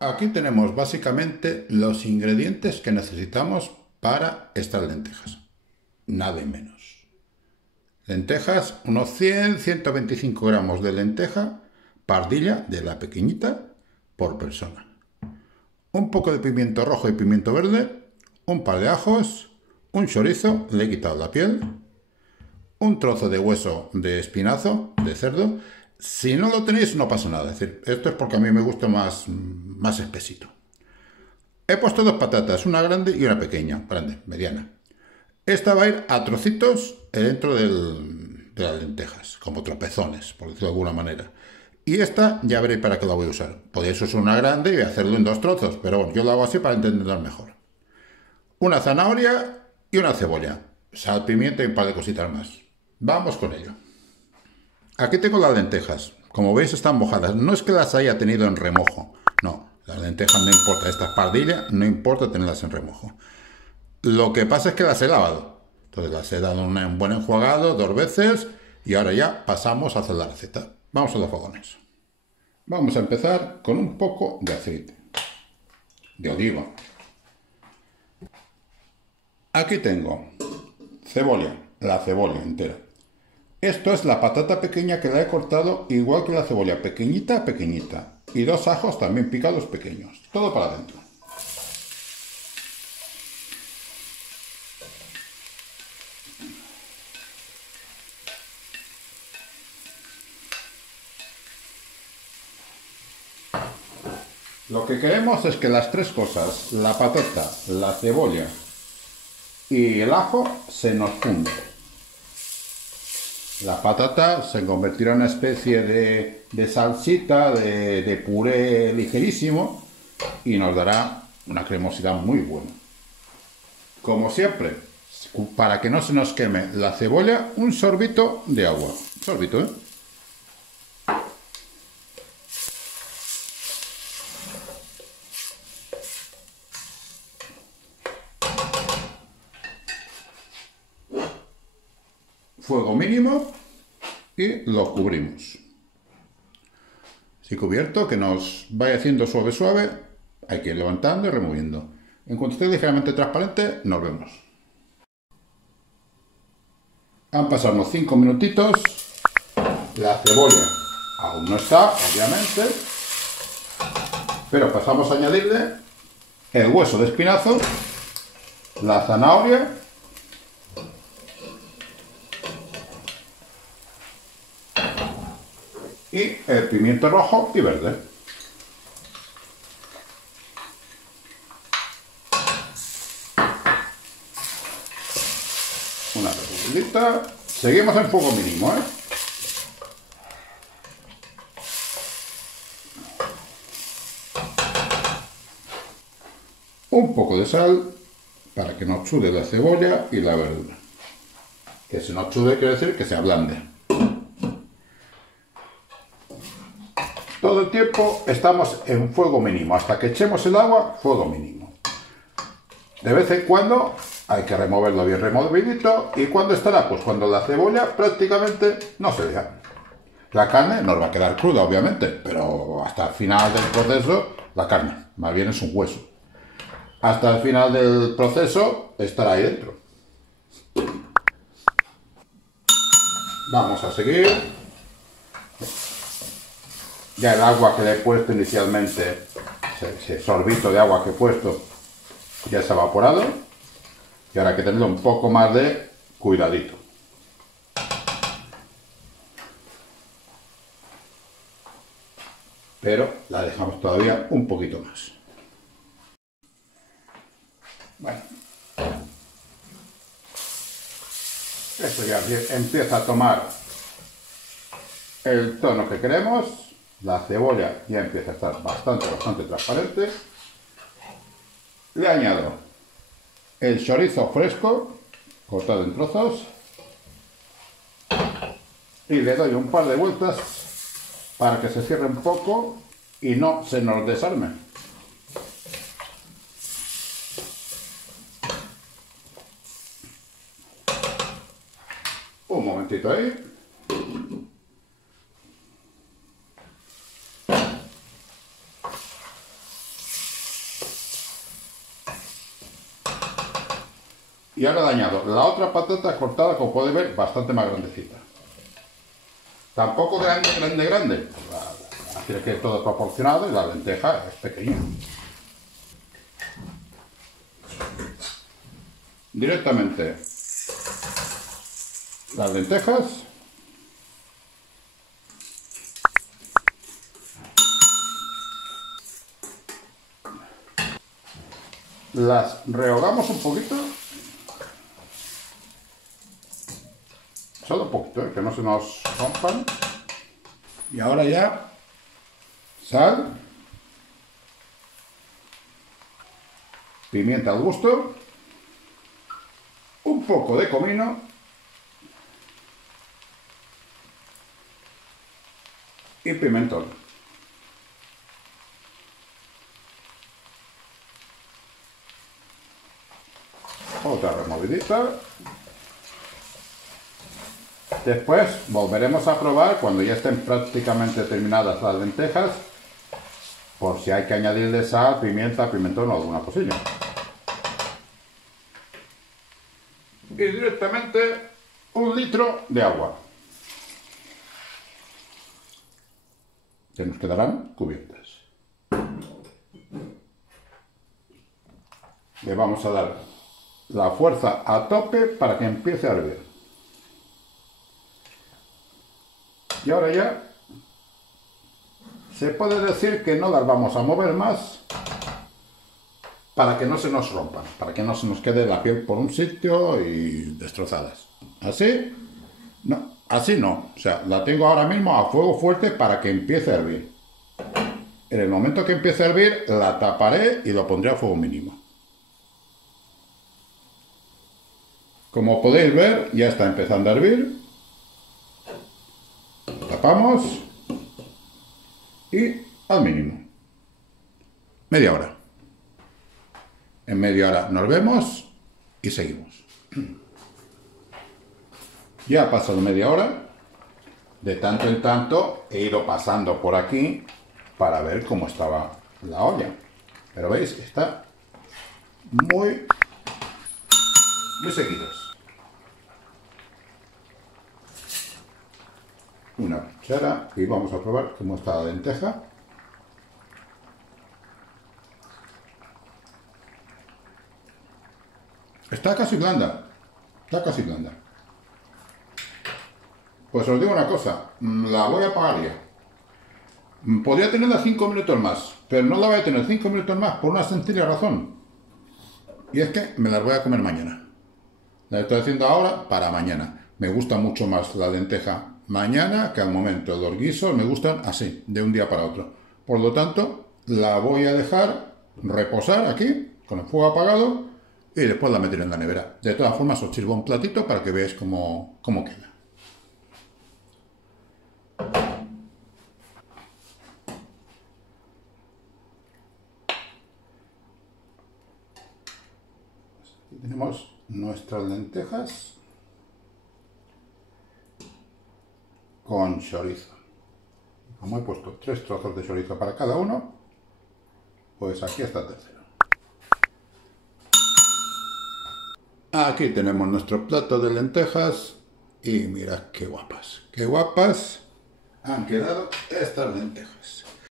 Aquí tenemos básicamente los ingredientes que necesitamos para estas lentejas. Nada y menos. Lentejas, unos 100-125 gramos de lenteja, pardilla de la pequeñita, por persona. Un poco de pimiento rojo y pimiento verde, un par de ajos, un chorizo, le he quitado la piel, un trozo de hueso de espinazo, de cerdo. Si no lo tenéis, no pasa nada. Es decir, esto es porque a mí me gusta más espesito. He puesto dos patatas, una grande y una pequeña, grande, mediana. Esta va a ir a trocitos dentro de las lentejas, como tropezones, por decirlo de alguna manera. Y esta ya veréis para qué la voy a usar. Podéis usar una grande y hacerlo en dos trozos, pero bueno, yo lo hago así para entenderlo mejor. Una zanahoria y una cebolla. Sal, pimienta y un par de cositas más. Vamos con ello. Aquí tengo las lentejas. Como veis están mojadas. No es que las haya tenido en remojo. No, las lentejas no importa. Estas pardillas no importa tenerlas en remojo. Lo que pasa es que las he lavado. Entonces las he dado un buen enjuagado 2 veces. Y ahora ya pasamos a hacer la receta. Vamos a los fogones. Vamos a empezar con un poco de aceite. De oliva. Aquí tengo cebolla. La cebolla entera. Esto es la patata pequeña que la he cortado igual que la cebolla, pequeñita, pequeñita. Y 2 ajos también picados pequeños. Todo para adentro. Lo que queremos es que las 3 cosas, la patata, la cebolla y el ajo, se nos fundan. La patata se convertirá en una especie de salsita, de puré ligerísimo y nos dará una cremosidad muy buena. Como siempre, para que no se nos queme la cebolla, un sorbito de agua. Un sorbito, ¿eh? Fuego mínimo y lo cubrimos. Si cubierto, que nos vaya haciendo suave suave, hay que ir levantando y removiendo. En cuanto esté ligeramente transparente, nos vemos. Han pasado unos 5 minutitos. La cebolla aún no está, obviamente, pero pasamos a añadirle el hueso de espinazo, la zanahoria y el pimiento rojo y verde. Una revolvidita. Seguimos en fuego mínimo, ¿eh? Un poco de sal para que no chude la cebolla y la verdura. Que si no chude quiere decir que se ablande. Todo el tiempo estamos en fuego mínimo. Hasta que echemos el agua, fuego mínimo. De vez en cuando hay que removerlo bien removidito. ¿Y cuándo estará? Pues cuando la cebolla prácticamente no se vea. La carne nos va a quedar cruda, obviamente, pero hasta el final del proceso, la carne, más bien es un hueso. Hasta el final del proceso estará ahí dentro. Vamos a seguir. Ya el agua que le he puesto inicialmente, ese sorbito de agua que he puesto, ya se ha evaporado. Y ahora hay que tenerlo un poco más de cuidadito. Pero la dejamos todavía un poquito más. Bueno. Esto ya empieza a tomar el tono que queremos. La cebolla ya empieza a estar bastante transparente. Le añado el chorizo fresco, cortado en trozos. Y le doy un par de vueltas para que se cierre un poco y no se nos desarme. Un momentito ahí. Y ahora le añado la otra patata cortada, como podéis ver, bastante más grandecita. Tampoco grande, grande, grande. Así que es todo proporcionado y la lenteja es pequeña. Directamente las lentejas. Las rehogamos un poquito. Solo un poquito, que no se nos rompan. Y ahora ya sal, pimienta al gusto, un poco de comino y pimentón. Otra removidita. Después volveremos a probar cuando ya estén prácticamente terminadas las lentejas, por si hay que añadirle sal, pimienta, pimentón o alguna cosilla. Y directamente 1 litro de agua, que nos quedarán cubiertas. Le vamos a dar la fuerza a tope para que empiece a hervir. Y ahora ya se puede decir que no las vamos a mover más para que no se nos rompan, para que no se nos quede la piel por un sitio y destrozadas. ¿Así? No, así no. O sea, la tengo ahora mismo a fuego fuerte para que empiece a hervir. En el momento que empiece a hervir, la taparé y lo pondré a fuego mínimo. Como podéis ver, ya está empezando a hervir. Tapamos y al mínimo. Media hora. En media hora nos vemos y seguimos. Ya ha pasado media hora. De tanto en tanto he ido pasando por aquí para ver cómo estaba la olla. Pero veis que está muy seguidos. Una cuchara y vamos a probar cómo está la lenteja. Está casi blanda. Está casi blanda. Pues os digo una cosa, la voy a apagar ya. Podría tenerla 5 minutos más, pero no la voy a tener 5 minutos más por una sencilla razón. Y es que me las voy a comer mañana. La estoy haciendo ahora para mañana. Me gusta mucho más la lenteja mañana que al momento. Los guisos me gustan así, de un día para otro. Por lo tanto, la voy a dejar reposar aquí, con el fuego apagado, y después la meteré en la nevera. De todas formas, os sirvo un platito para que veáis cómo queda. Aquí tenemos nuestras lentejas con chorizo. Como he puesto 3 trozos de chorizo para cada uno, pues aquí está el tercero. Aquí tenemos nuestro plato de lentejas y mirad qué guapas han quedado estas lentejas.